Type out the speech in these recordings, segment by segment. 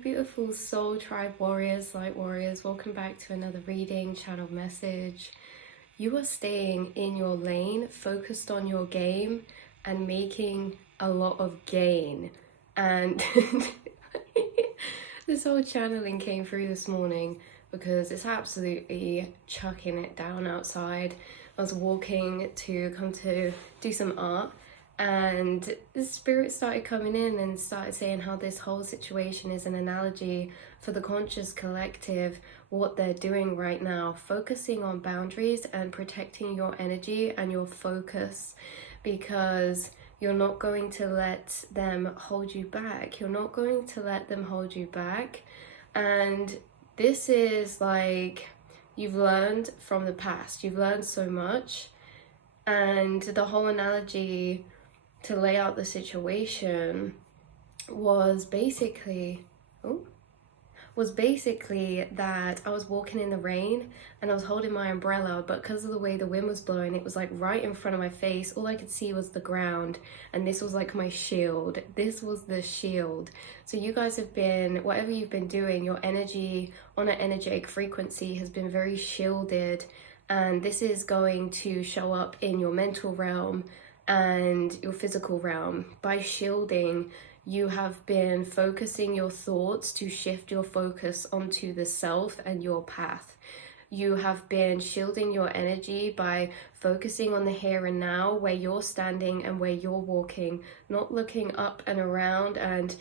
beautiful soul tribe warriors, light warriors. Welcome back to another reading, channel message. You are staying in your lane, focused on your game and making a lot of gain. And this whole channeling came through this morning because it's absolutely chucking it down outside. I was walking to come to do some art, and the spirit started coming in and started saying how this whole situation is an analogy for the conscious collective, what they're doing right now, focusing on boundaries and protecting your energy and your focus, because you're not going to let them hold you back. You're not going to let them hold you back. And this is like, you've learned from the past. You've learned so much. And the whole analogy to lay out the situation was basically that I was walking in the rain and I was holding my umbrella, but because of the way the wind was blowing, it was like right in front of my face. All I could see was the ground, and this was like my shield. This was the shield. So you guys have been, whatever you've been doing, your energy on an energetic frequency has been very shielded, and this is going to show up in your mental realm and your physical realm. By shielding, you have been focusing your thoughts to shift your focus onto the self and your path. You have been shielding your energy by focusing on the here and now, where you're standing and where you're walking, not looking up and around and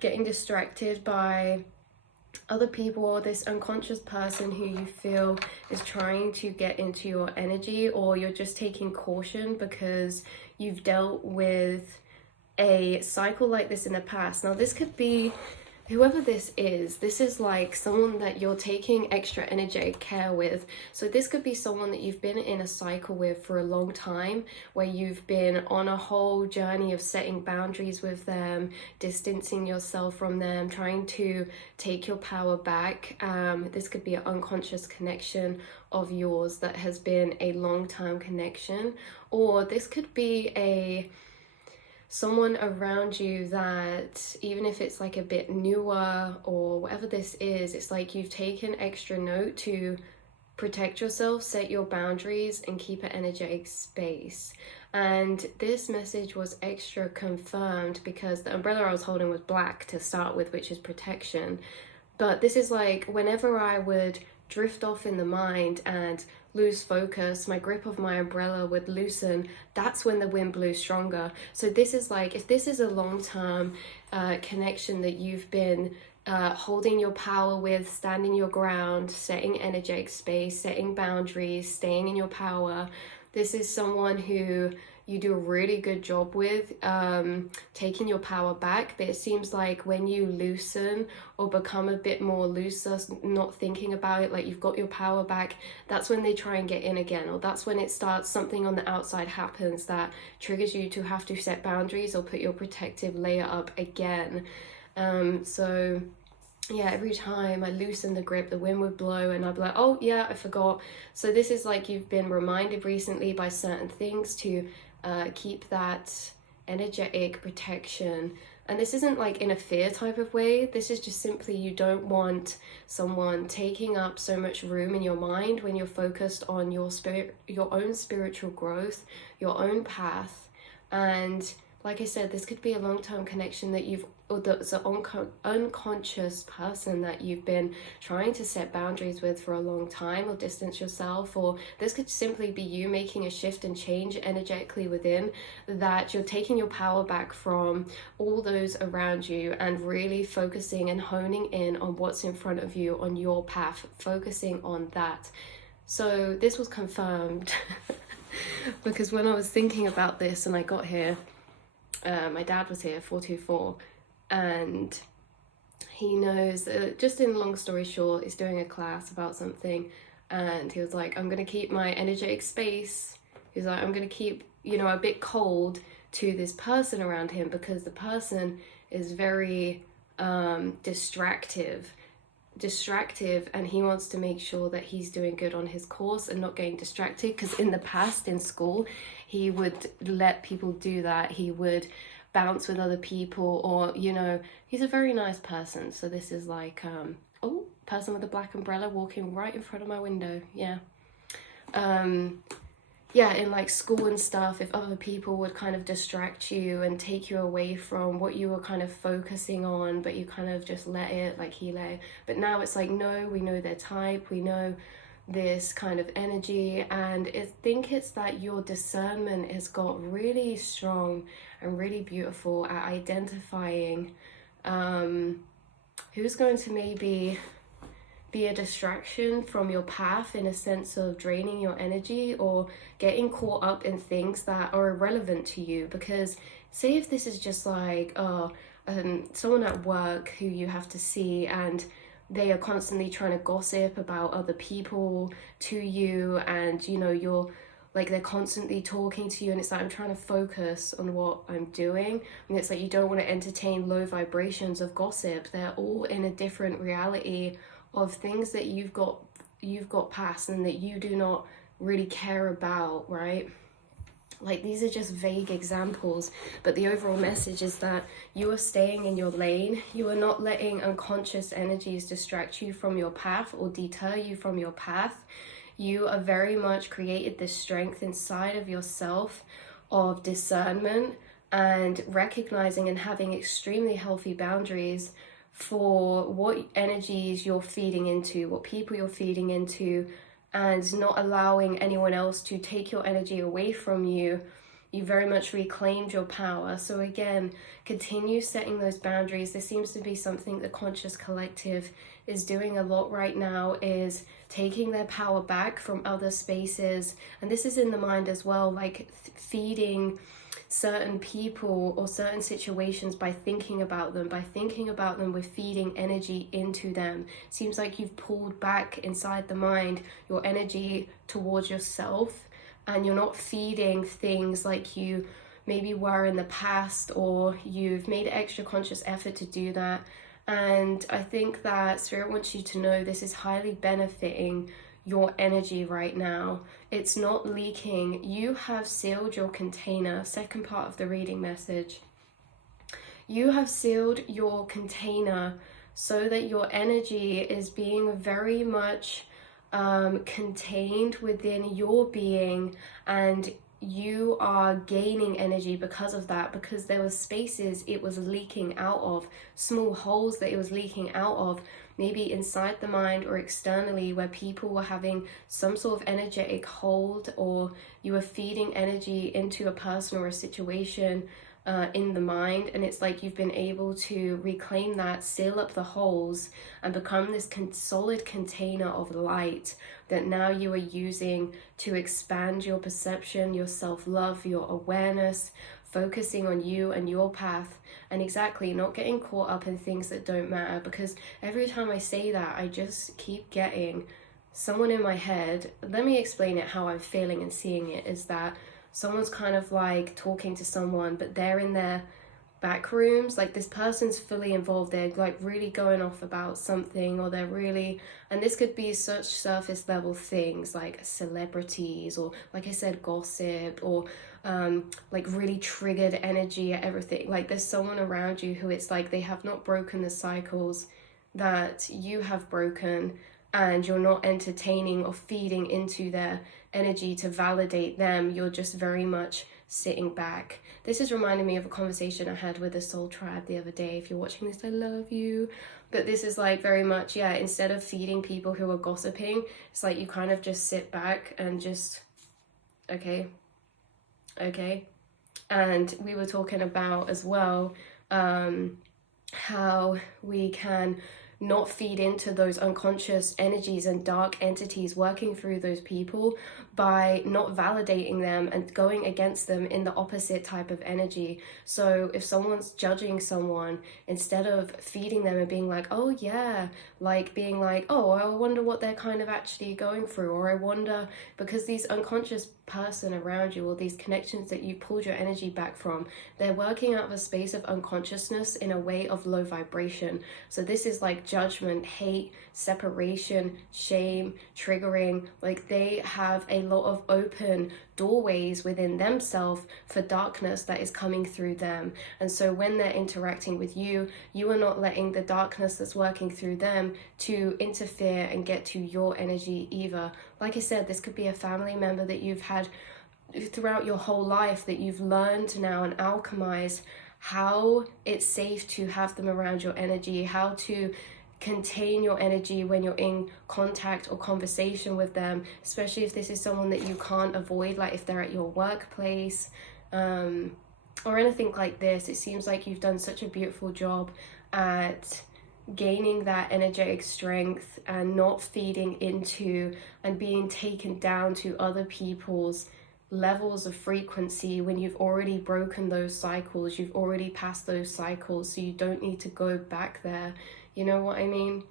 getting distracted by other people or this unconscious person who you feel is trying to get into your energy, or you're just taking caution because you've dealt with a cycle like this in the past. Now this could be whoever this is like someone that you're taking extra energetic care with. So this could be someone that you've been in a cycle with for a long time, where you've been on a whole journey of setting boundaries with them, distancing yourself from them, trying to take your power back. This could be an unconscious connection of yours that has been a long-term connection, or this could be someone around you that, even if it's like a bit newer or whatever this is, it's like you've taken extra note to protect yourself, set your boundaries, and keep an energetic space. And this message was extra confirmed because the umbrella I was holding was black to start with, which is protection. But this is like, whenever I would drift off in the mind and lose focus, my grip of my umbrella would loosen. That's when the wind blew stronger. So this is like, if this is a long-term connection that you've been holding your power with, standing your ground, setting energetic space, setting boundaries, staying in your power, this is someone who you do a really good job with taking your power back. But it seems like when you loosen or become a bit more looser, not thinking about it, like you've got your power back, that's when they try and get in again, or that's when it starts, something on the outside happens that triggers you to have to set boundaries or put your protective layer up again. So yeah, every time I loosen the grip, the wind would blow and I'd be like, oh yeah, I forgot. So this is like you've been reminded recently by certain things to keep that energetic protection. And this isn't like in a fear type of way. This is just simply, you don't want someone taking up so much room in your mind when you're focused on your spirit, your own spiritual growth, your own path. And like I said, this could be a long-term connection that it's an unconscious person that you've been trying to set boundaries with for a long time, or distance yourself, or this could simply be you making a shift and change energetically within, that you're taking your power back from all those around you and really focusing and honing in on what's in front of you, on your path, focusing on that. So this was confirmed because when I was thinking about this and I got here, my dad was here, 424, and he knows, just in long story short, he's doing a class about something, and he was like, I'm going to keep my energetic space. He's like, I'm going to keep, a bit cold to this person around him, because the person is very distractive, and he wants to make sure that he's doing good on his course and not getting distracted, because in the past in school he would let people do that. He would bounce with other people, or, you know, he's a very nice person. So this is like, oh, person with a black umbrella walking right in front of my window. Yeah. Yeah, in like school and stuff, if other people would kind of distract you and take you away from what you were kind of focusing on, but you kind of just let it, like he let it. But now it's like, no, we know their type, we know this kind of energy, and I think it's that your discernment has got really strong and really beautiful at identifying who's going to maybe be a distraction from your path, in a sense of draining your energy or getting caught up in things that are irrelevant to you. Because say if this is just like someone at work who you have to see, and they are constantly trying to gossip about other people to you, and you know, you're like, they're constantly talking to you, and it's like, I'm trying to focus on what I'm doing, and it's like, you don't want to entertain low vibrations of gossip. They're all in a different reality of things that you've got past and that you do not really care about, right? Like, these are just vague examples, but the overall message is that you are staying in your lane. You are not letting unconscious energies distract you from your path or deter you from your path. You are very much created this strength inside of yourself of discernment and recognizing and having extremely healthy boundaries for what energies you're feeding into, what people you're feeding into, and not allowing anyone else to take your energy away from you. You very much reclaimed your power. So again, continue setting those boundaries. This seems to be something the conscious collective is doing a lot right now, is taking their power back from other spaces. And this is in the mind as well, like feeding certain people or certain situations by thinking about them. We're feeding energy into them. Seems like you've pulled back inside the mind your energy towards yourself, and you're not feeding things like you maybe were in the past, or you've made extra conscious effort to do that. And I think that Spirit wants you to know this is highly benefiting your energy right now. It's not leaking. You have sealed your container. Second part of the reading message. You have sealed your container so that your energy is being very much contained within your being, and you are gaining energy because of that, because there were spaces it was leaking out of, small holes that it was leaking out of, maybe inside the mind or externally, where people were having some sort of energetic hold, or you were feeding energy into a person or a situation in the mind, and it's like you've been able to reclaim that, seal up the holes, and become this solid container of light that now you are using to expand your perception, your self-love, your awareness, focusing on you and your path, and exactly not getting caught up in things that don't matter. Because every time I say that, I just keep getting someone in my head. Let me explain it how I'm feeling and seeing it, is that someone's kind of like talking to someone, but they're in their back rooms, like this person's fully involved, they're like really going off about something, or they're really, and this could be such surface level things like celebrities, or like I said, gossip, or like really triggered energy at everything. Like there's someone around you who it's like they have not broken the cycles that you have broken, and you're not entertaining or feeding into their energy to validate them. You're just very much sitting back. This is reminding me of a conversation I had with a soul tribe the other day. If you're watching this, I love you. But this is like very much, yeah, instead of feeding people who are gossiping, it's like you kind of just sit back and just, okay. And we were talking about as well how we can not feed into those unconscious energies and dark entities working through those people by not validating them and going against them in the opposite type of energy. So if someone's judging someone, instead of feeding them and being like, oh yeah, like being like, oh, I wonder what they're kind of actually going through, or I wonder, because these unconscious person around you, or these connections that you pulled your energy back from, they're working out of a space of unconsciousness in a way of low vibration. So this is like like judgment, hate, separation, shame, triggering. Like they have a lot of open doorways within themselves for darkness that is coming through them. And so when they're interacting with you, you are not letting the darkness that's working through them to interfere and get to your energy either. Like I said, this could be a family member that you've had throughout your whole life, that you've learned now and alchemized how it's safe to have them around your energy, how to contain your energy when you're in contact or conversation with them, especially if this is someone that you can't avoid, like if they're at your workplace or anything like this. It seems like you've done such a beautiful job at gaining that energetic strength and not feeding into and being taken down to other people's levels of frequency when you've already broken those cycles, you've already passed those cycles, so you don't need to go back there. You know what I mean?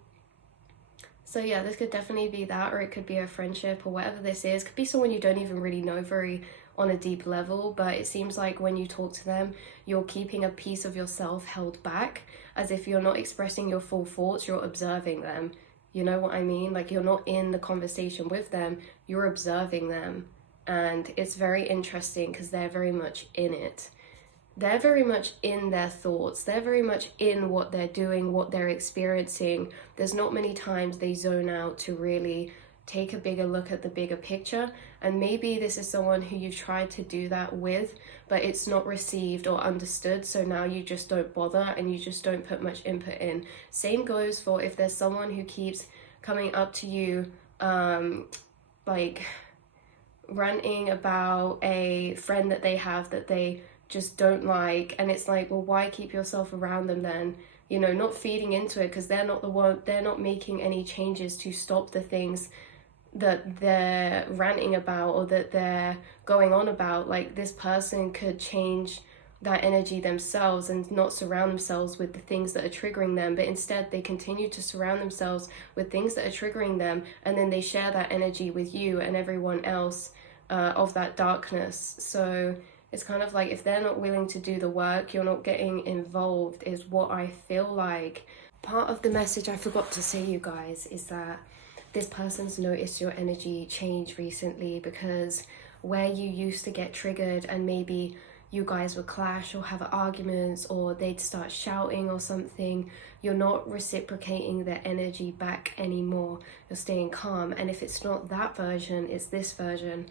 So yeah, this could definitely be that, or it could be a friendship or whatever this is. Could be someone you don't even really know very on a deep level, but it seems like when you talk to them, you're keeping a piece of yourself held back, as if you're not expressing your full thoughts, you're observing them. You know what I mean? Like you're not in the conversation with them, you're observing them. And it's very interesting because they're very much in it. They're very much in their thoughts. They're very much in what they're doing, what they're experiencing. There's not many times they zone out to really take a bigger look at the bigger picture. And maybe this is someone who you've tried to do that with, but it's not received or understood. So now you just don't bother and you just don't put much input in. Same goes for if there's someone who keeps coming up to you, like ranting about a friend that they have that they just don't like, and it's like, well, why keep yourself around them then? You know, not feeding into it, because they're not making any changes to stop the things that they're ranting about or that they're going on about. Like this person could change that energy themselves and not surround themselves with the things that are triggering them, but instead they continue to surround themselves with things that are triggering them, and then they share that energy with you and everyone else of that darkness. So it's kind of like if they're not willing to do the work, you're not getting involved, is what I feel like. Part of the message I forgot to say, you guys, is that this person's noticed your energy change recently, because where you used to get triggered and maybe you guys would clash or have arguments or they'd start shouting or something, you're not reciprocating their energy back anymore. You're staying calm. And if it's not that version, it's this version.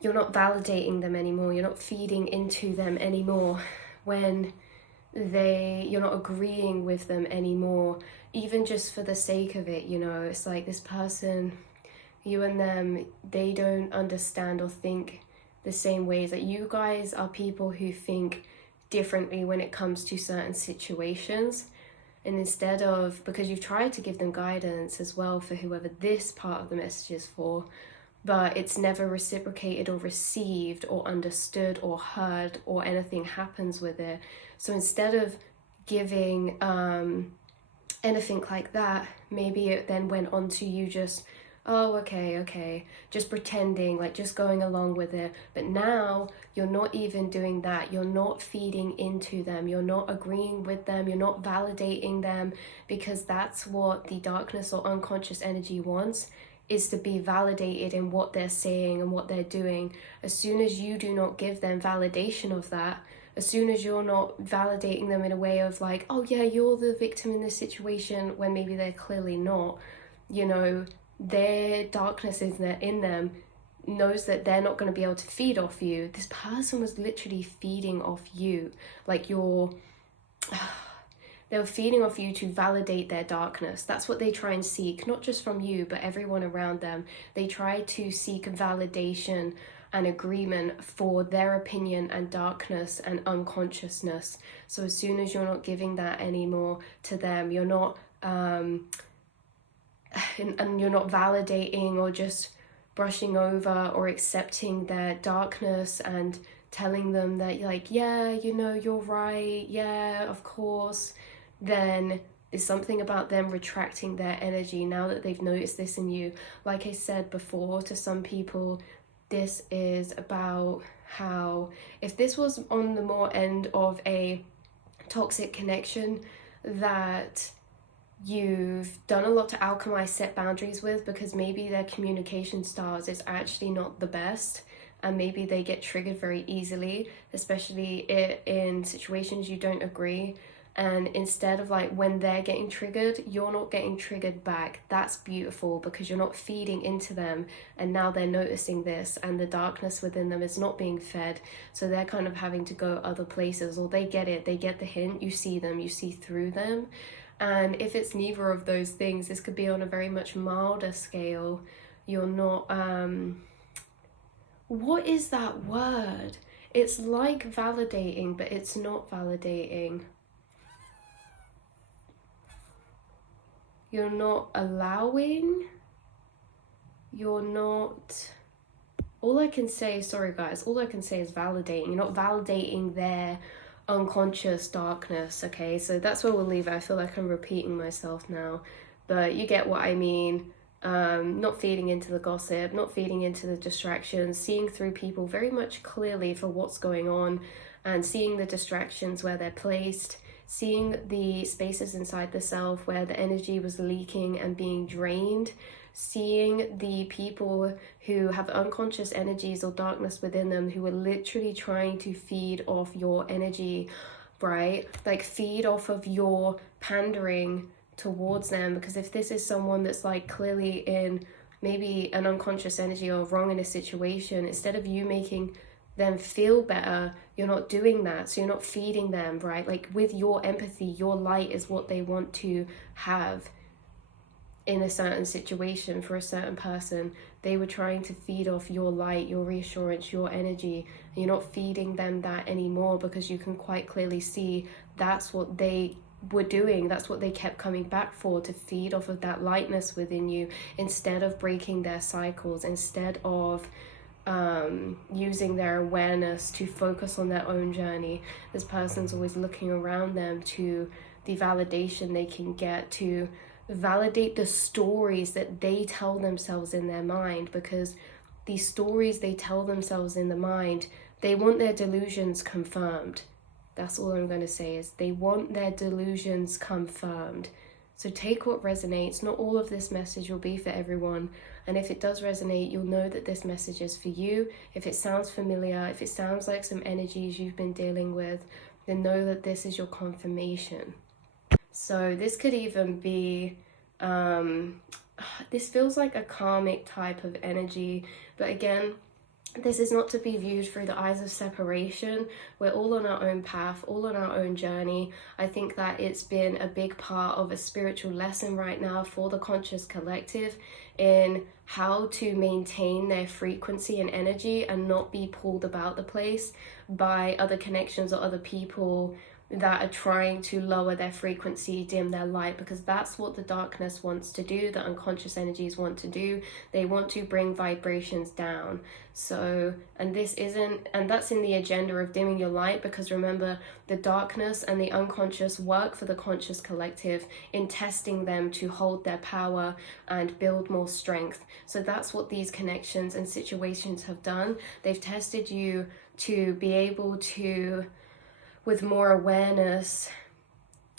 You're not validating them anymore. You're not feeding into them anymore when you're not agreeing with them anymore, even just for the sake of it. You know, it's like this person, you and them, they don't understand or think the same ways. That you guys are people who think differently when it comes to certain situations, and instead of, because you've tried to give them guidance as well for whoever this part of the message is for, but it's never reciprocated or received or understood or heard, or anything happens with it. So instead of giving anything like that, maybe it then went on to you just, oh, okay, just pretending, like just going along with it. But now you're not even doing that. You're not feeding into them. You're not agreeing with them. You're not validating them, because that's what the darkness or unconscious energy wants, is to be validated in what they're saying and what they're doing. As soon as you do not give them validation of that, as soon as you're not validating them in a way of like, oh yeah, you're the victim in this situation, when maybe they're clearly not, you know, their darkness is in them, knows that they're not going to be able to feed off you. This person was literally feeding off you, like they were feeding off you to validate their darkness. That's what they try and seek, not just from you, but everyone around them. They try to seek validation and agreement for their opinion and darkness and unconsciousness. So as soon as you're not giving that anymore to them, you're not and you're not validating or just brushing over or accepting their darkness and telling them that, like, yeah, you know, you're right, yeah, of course, then there's something about them retracting their energy now that they've noticed this in you. Like I said before, to some people, this is about how, if this was on the more end of a toxic connection, that you've done a lot to alchemize, set boundaries with, because maybe their communication styles is actually not the best, and maybe they get triggered very easily, especially in situations you don't agree. And instead of like when they're getting triggered, you're not getting triggered back. That's beautiful, because you're not feeding into them, and now they're noticing this, and the darkness within them is not being fed, so they're kind of having to go other places, or they get it, they get the hint, you see them, you see through them. And if it's neither of those things, this could be on a very much milder scale. You're not what is that word? It's like validating, but it's not validating. You're not allowing. You're not... All I can say, sorry guys, all I can say is validating. You're not validating their unconscious darkness, okay? So that's where we'll leave it. I feel like I'm repeating myself now, but you get what I mean. Not feeding into the gossip, not feeding into the distractions, seeing through people very much clearly for what's going on, and seeing the distractions where they're placed, seeing the spaces inside the self where the energy was leaking and being drained, seeing the people who have unconscious energies or darkness within them who are literally trying to feed off your energy, right? Like feed off of your pandering towards them. Because if this is someone that's like clearly in maybe an unconscious energy or wrong in a situation, instead of you making them feel better, you're not doing that. So you're not feeding them, right? Like with your empathy, your light is what they want to have in a certain situation for a certain person. They were trying to feed off your light, your reassurance, your energy, and you're not feeding them that anymore, because you can quite clearly see that's what they were doing. That's what they kept coming back for, to feed off of that lightness within you, instead of breaking their cycles, instead of using their awareness to focus on their own journey. This person's always looking around them to the validation they can get, to validate the stories that they tell themselves in their mind, because these stories they tell themselves in the mind, they want their delusions confirmed. That's all I'm going to say, is they want their delusions confirmed. So take what resonates. Not all of this message will be for everyone. And if it does resonate, you'll know that this message is for you. If it sounds familiar, if it sounds like some energies you've been dealing with, then know that this is your confirmation. So this could even be, this feels like a karmic type of energy. But again, this is not to be viewed through the eyes of separation. We're all on our own path, all on our own journey. I think that it's been a big part of a spiritual lesson right now for the conscious collective in how to maintain their frequency and energy and not be pulled about the place by other connections or other people that are trying to lower their frequency, dim their light, because that's what the darkness wants to do, the unconscious energies want to do. They want to bring vibrations down. So, and that's in the agenda of dimming your light, because remember, the darkness and the unconscious work for the conscious collective in testing them to hold their power and build more strength. So that's what these connections and situations have done. They've tested you to be able to, with more awareness,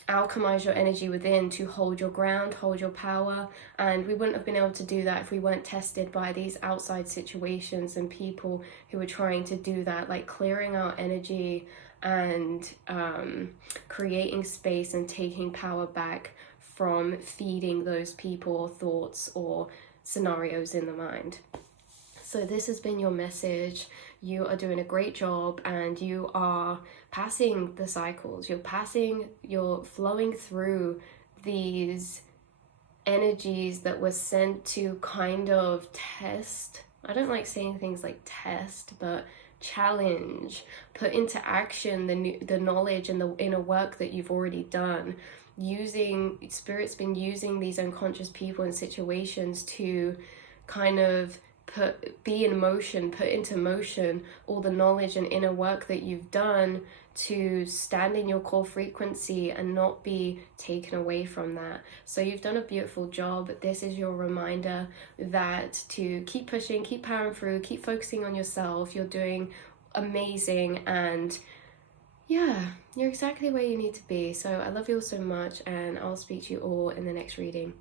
alchemize your energy within to hold your ground, hold your power. And we wouldn't have been able to do that if we weren't tested by these outside situations and people who were trying to do that, like clearing our energy and creating space and taking power back from feeding those people or thoughts or scenarios in the mind. So this has been your message. You are doing a great job, and you are passing the cycles. You're flowing through these energies that were sent to kind of test. I don't like saying things like test, but challenge, put into action the knowledge and the inner work that you've already done. Spirit's been using these unconscious people and situations to kind of put into motion all the knowledge and inner work that you've done to stand in your core frequency and not be taken away from that. So you've done a beautiful job. This is your reminder that to keep pushing, keep powering through, keep focusing on yourself. You're doing amazing, and Yeah, you're exactly where you need to be. So I love you all so much, and I'll speak to you all in the next reading.